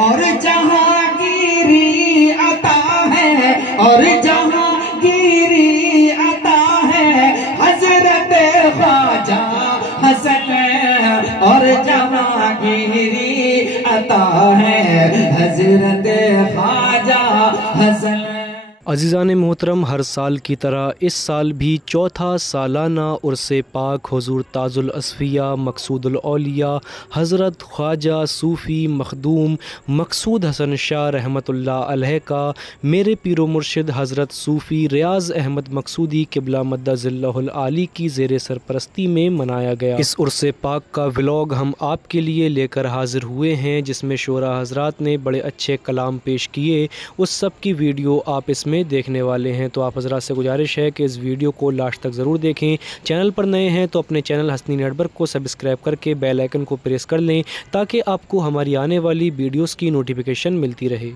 और जहांगीरी अता है, और जहांगीरी अता है हजरत ख्वाजा हसन, और जहांगीरी अता है हजरत ख्वाजा हसन। अज़ीज़ान मोहतरम, हर साल की तरह इस साल भी चौथा सालाना उर्से पाक हुज़ूर ताजुल असफ़िया मक़सूदुल औलिया हज़रत ख्वाजा सूफ़ी मखदूम मक़सूद हसन शाह रहमतुल्लाह अलैह का मेरे पीरो मुर्शिद हज़रत सूफ़ी रियाज़ अहमद मक़सूदी क़िबला मद्दज़िल्लहुल आली की ज़ेर सरपरस्ती में मनाया गया। इस उर्से पाक का व्लॉग हम आपके लिए लेकर हाज़िर हुए हैं, जिसमें शोरा हज़रात ने बड़े अच्छे कलाम पेश किए। उस सब की वीडियो आप इसमें देखने वाले हैं, तो आप हज़रात से गुजारिश है कि इस वीडियो को लास्ट तक ज़रूर देखें। चैनल पर नए हैं तो अपने चैनल हसनी नेटवर्क को सब्सक्राइब करके बेल आइकन को प्रेस कर लें, ताकि आपको हमारी आने वाली वीडियोस की नोटिफिकेशन मिलती रहे।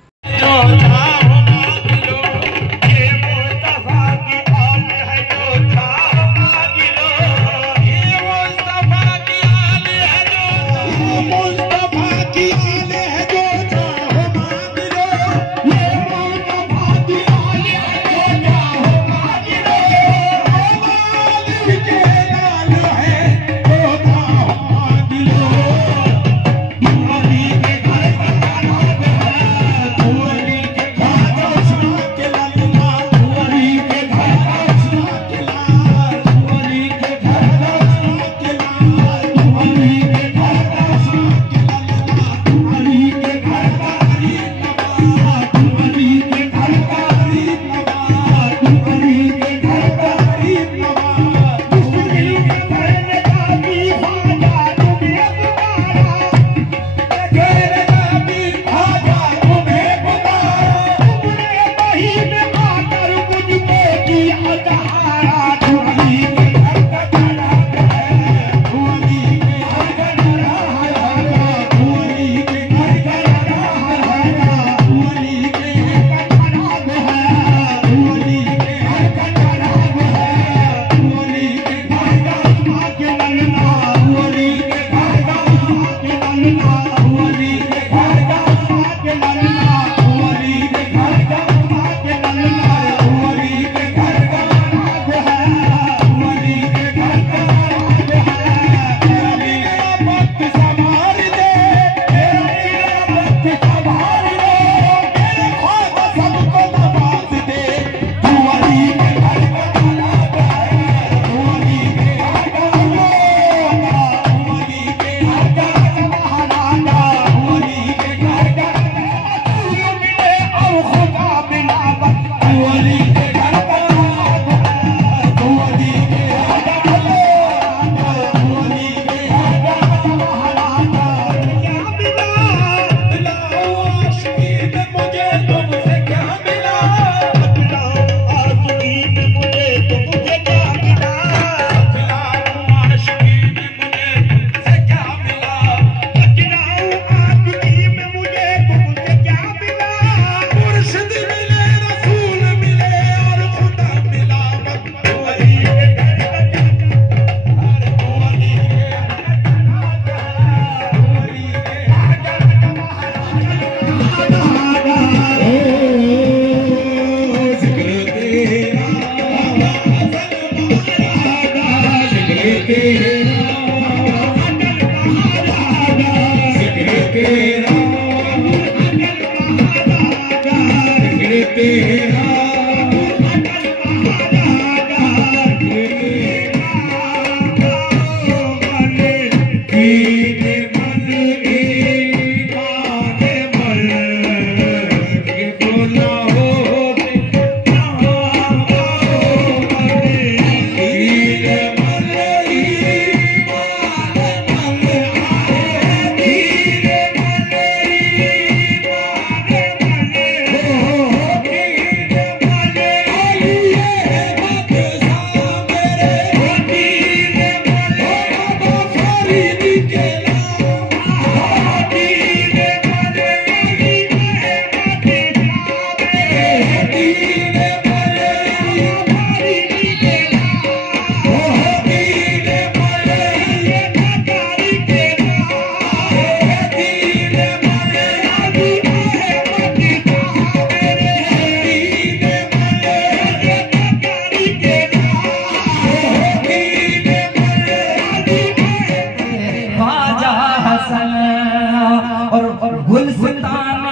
गुलस्तान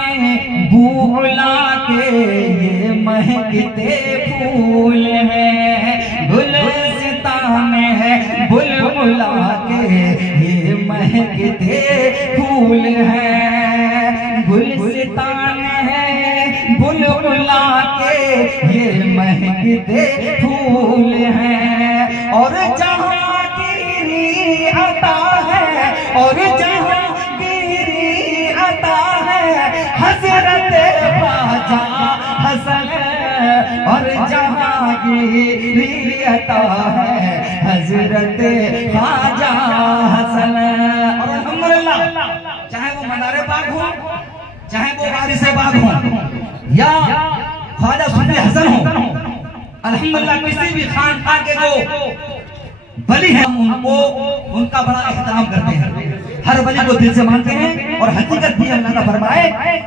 बुला के ये महकते फूल हैं, गुलस्तान है बुलबुला के ये महकते फूल हैं, गुलस्तान है बुलबुला के ये महकते फूल हैं। और जहांगीरी अता है, और जहांगीरी अता है हजरत ख्वाजा हसन, और जहांगीरी अता है हजरत ख्वाजा हसन। और अल्हम्दुलिल्लाह, चाहे वो मनारे बाग हो, चाहे वो वारिस बाग हो, या ख्वाजा सूफी हसन हो, अल्हम्दुलिल्लाह किसी भी खानकाह के जो वली हैं उनको उनका बड़ा एहतराम करते हैं, हर वली को दिल से मानते हैं। और हकीकत भी अल्लाह का फरमाए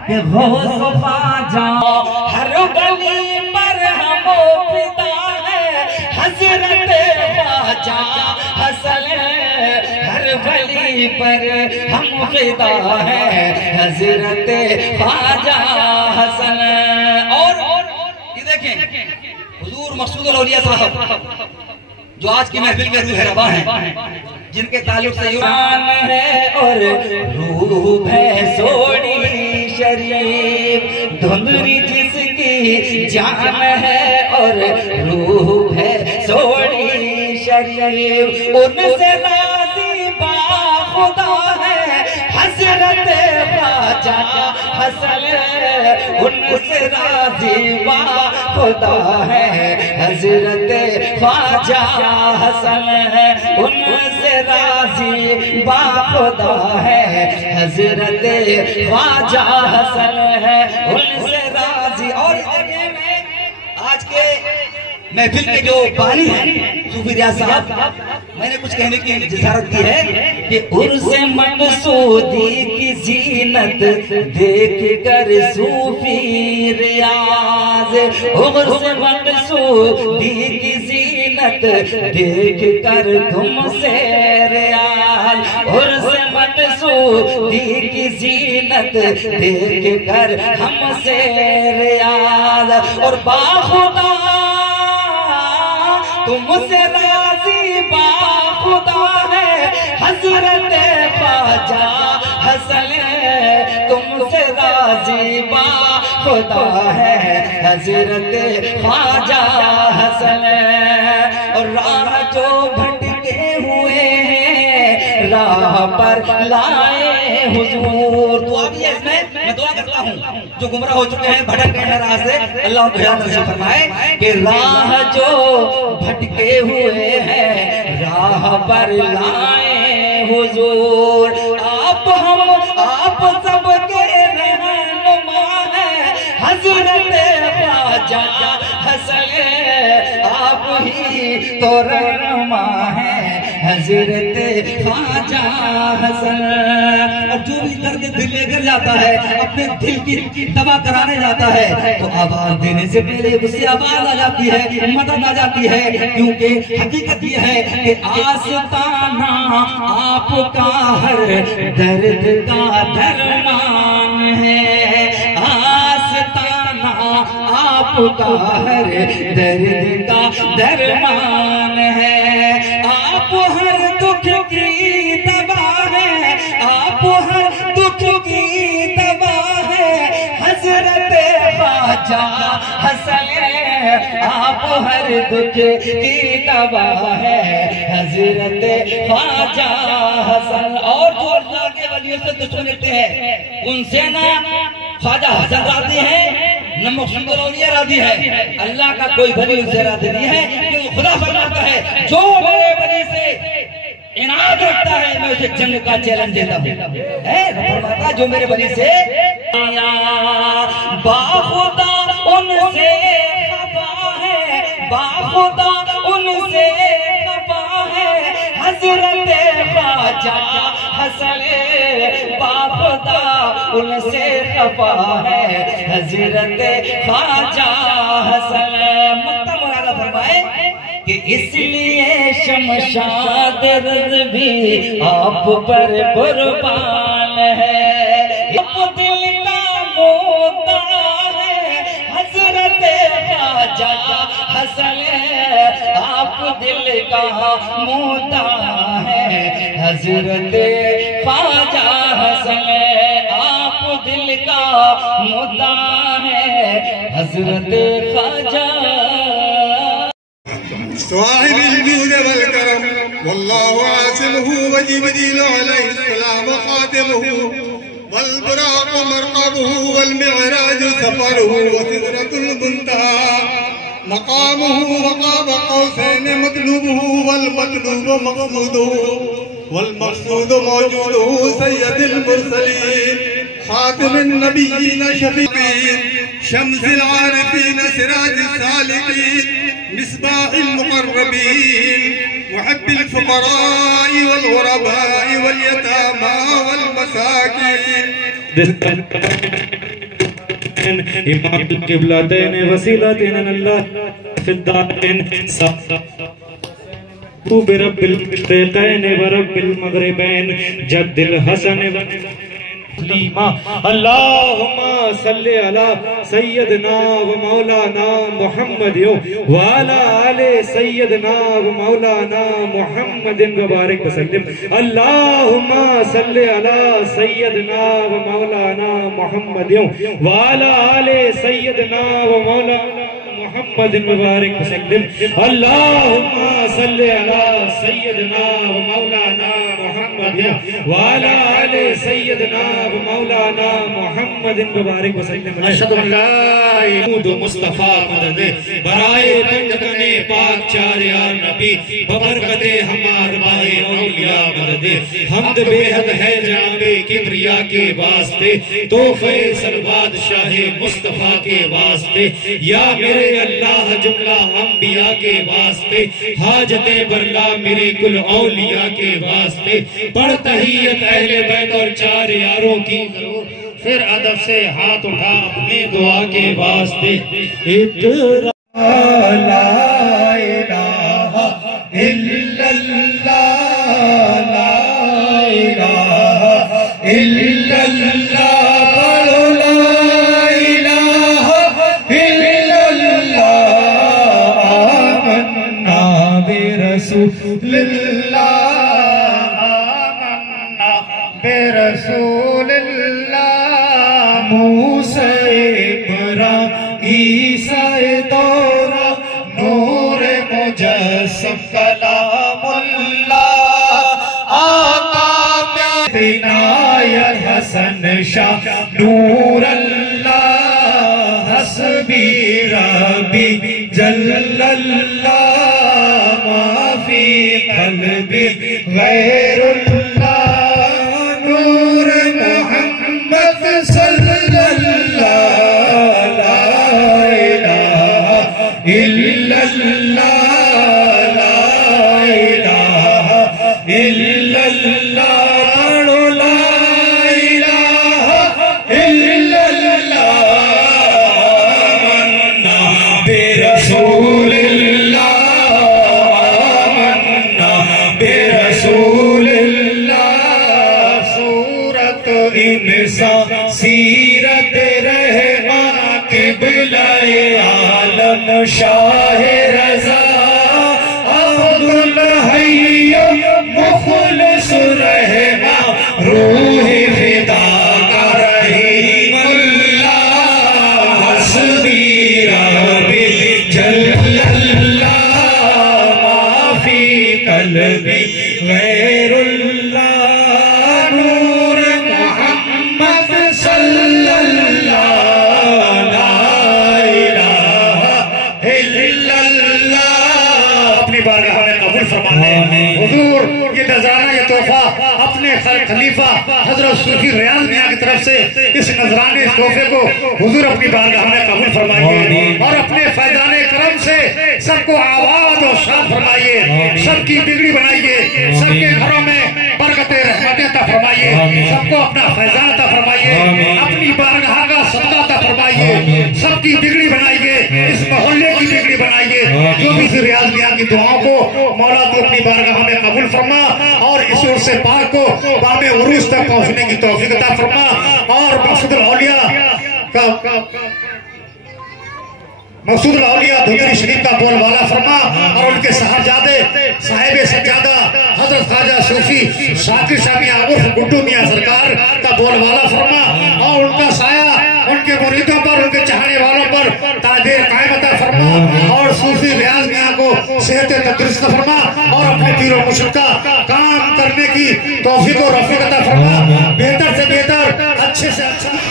कि गौस ख्वाजा हर वली पर हम फिदा है, हजरत ख्वाजा हसन हर वली पर हम फिदा है, हजरत ख्वाजा हसन। और ये देखें हुजूर मकसूदुल औलिया साहब जो आज की महफिल के रूह रवा हैं, जिनके ताल्लुक से यूरान है और रूह है सोनी शरीफ, धुंधरी जिसकी जान है और रूह है सोनी शरीफ, उनसे राज़ी बाखुदा है हजरत ख्वाजा हसन, उनसे राज़ी बाखुदा है हजरत ख्वाजा हसन, उनसे राज़ी बाखुदा है हजरत ख्वाजा हसन है, उनसे राज़ी। और आज के महफिल के जो बानी हैं सूफी रियाज साहब, मैंने कुछ कहने की जिसारत की है कि उर्से मकसूदी की जीनत देख कर सूफी रियाज, उर्से मकसूदी की जीनत देख कर तुमसे रियाज, उर्से मकसूदी की जीनत देख कर हमसे रियाज। और बाखुदा तुमसे राज़ी बाखुदा है हजरत ख्वाजा हसन, तुमसे राज़ी बाखुदा है हजरत ख्वाजा हसन। और राह जो भटके हुए हैं राह पर लाए हुजूर। तो अब ये इसमें मैं दुआ करता हूँ जो गुमराह हो चुके हैं, भटक गए हैं राह से, अल्लाह हिदायत नसीब फरमाए कि राह जो भटके हुए हैं राह पर लाए हुजूर। आप सबके रहनुमा है हजरत ख्वाजा हसन, आप ही तो रहनुमा है हजरत ख्वाजा हसन। और जो भी दर्द दिल लेकर जाता है, अपने दिल की दवा कराने जाता है, तो आवाज देने से पहले उससे आवाज आ जाती है, मदद आ जाती है, क्योंकि हकीकत ये है कि आस्ताना आपका हर दर्द का दरमान है, आस्ताना आपका हर दर्द का दरमान है, आप हर दुख की दवा है, आप हर दुख की दवा है हजरत ख्वाजा हसन, आप हर दुख की दवा है हजरत ख्वाजा हसन। और जो अल्लाह के वलियों से दुश्मन रहते हैं उनसे ना ख्वाजा हसन राजी है न मकसूदुल औलिया राजी है, अल्लाह का कोई वली उनसे राजी नहीं है, क्योंकि खुदा फरमाता है जो मेरे वली से इनाद रखता है मैं उसे जंग का चैलेंज देता हूँ। फरमाता जो मेरे वली से बाखुदा उनसे खफा है, बाखुदा उनसे खफा है हजरत ख्वाजा हसन, बाखुदा उनसे खफा है हजरत ख्वाजा हसन। मक्ता मौलाना फरमाए कि इसलिए शमशाद रज़ भी आप पर कुर्बान है। दिल का मुद्दा है हजरत ख्वाजा हसन, आप दिल का मुद्दा है हजरत ख्वाजा। साहिब जुद वल करम वल्लाहु आसिमुहु व जिब्रील अलैहिस्सलाम खातिमुहु वल बुराक मरकबुहु वल मिअराज सफरुहु व सिदरतुल मुंतहा मकामुहु व क़ाब क़ौसैन मतलूबुहु वल मतलूब मक़सूदुहु वल मक़सूद मौजूदुहु सय्यदुल मुरसलीन खातिमुन नबिय्यीन शफीईन शम्सिल आरिफीन सिराजिस सालिकीन मिस्बाहिल मुक़र्रबीन मुहिब्बिल फुक़राइ वल ग़ुरबाइ वल यतामा वल मसाकीन। इमामुल क़िबलतैन वसीलतैन अल्लाह फिद्दाइन बिरब्बिल मशरिक़ैन व रब्बिल मग़रिबैन जद्दिल हसन लीमा। अल्लाहुम्मा सल्लि अला सय्यदना व मौलाना मुहम्मद व अला आले सय्यदना व मौलाना मुहम्मदिन व बारिक वसल्लम। अल्लाहुम्मा सल्लि अला सय्यदना व मौलाना मुहम्मद व अला आले सय्यदना व मौलाना मुहम्मदिन व बारिक वसल्लम। अल्लाहुम्मा सल्लि अला सय्यदना व मौलाना मुहम्मद व अला आले सय्यदना व मौलाना मुहम्मदिन व बारिक वसल्लम। अशहदु अल्ला इलाहा मुस्तफा मदद बराए पंजकने पाक चार यार नबी बबरकते हमार बाए औलिया मदद। हमद बेहद है जनाबे किबरिया के वास्ते तोहफे सरबाद शाहे मुस्तफा के वास्ते या मेरे अल्लाह जुमला अंबिया के वास्ते हाजते बरला मेरे कुल औलिया के वास्ते। पढ़ तहियत अहले बैत और चार यारों की फिर अदब से हाथ उठा अपने दुआ के वास्ते। इतरा ला इलाहा इल्लल्लाह ला इलाहा इल्लल्लाह आमन्ना बिरसूलिल्लाह मूसा इब्राहीम ईसा तौरा नूर मुजस्सम कलामुल्लाह आका बिनायत हसन शाह नूरल्लाह हस्बी रब्बी जल्लल्लाह माफी कल्बी गैरुल्लाह नूर मोहम्मद सल्लल्लाह ला इलाहा इल्लल्लाह ला इलाहा इल्लल्लाह ला इलाहा इल्लल्लाह मन्ना बिरसूलिल्लाह सीरत रहमा किबलाए आलम शाह रज़ा अब्दुल हय्य मुखलिस रहमा रूह फिदा का रहीमुल्लाह हस्बी रब्बी जल्लल्लाह माफी कल्बी गैरुल्लाह हुजूर ये नजराना ये तोहफा अपने खलीफा हजरत सूफी रियाज मियां की तरफ से इस नजराने इस तोहफे को हुजूर अपनी बारगाह में कबूल फरमाइए और अपने फैजाने करम से सबको आवाज और शान फरमाइए, सबकी बिगड़ी बनाइए, सबके घरों में बरकतें रहमतें अता फरमाइए, सबको अपना फैजान अता फरमाइए, अपनी बारगाह का सदका अता फरमाइए, सबकी बिगड़ी बनाइए, इस मोहल्ले की बिगड़ी बनाइए। जो भी रियाज मियां की दुआओं को मौला तो अपनी बारगाह में कबूल फरमा और इस उर्स पाक को बामे उरूस तक पहुंचने की तौफीक अता फरमा और मक़सूदुल औलिया का मकसूद औलिया धुंधरी शरीफ का बोलबाला फरमा और उनके साहबजादे साहिब सज्जादा हजरत ख्वाजा सूफी शाकिर शाह मियां उर्फ गुड्डू मियां सरकार का बोलबाला फरमा और उनका साया उनके मुरीदों पर, उनके चाहने वालों पर तादेर कायम अता फरमा और सूफी रियाज मियां को सेहत तंदुरुस्त फरमा और अपने पीरो मुर्शिद का काम करने की तौफीक और रफ़ीक अता फरमा। बेहतर से बेहतर, अच्छे से अच्छा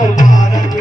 मुबारक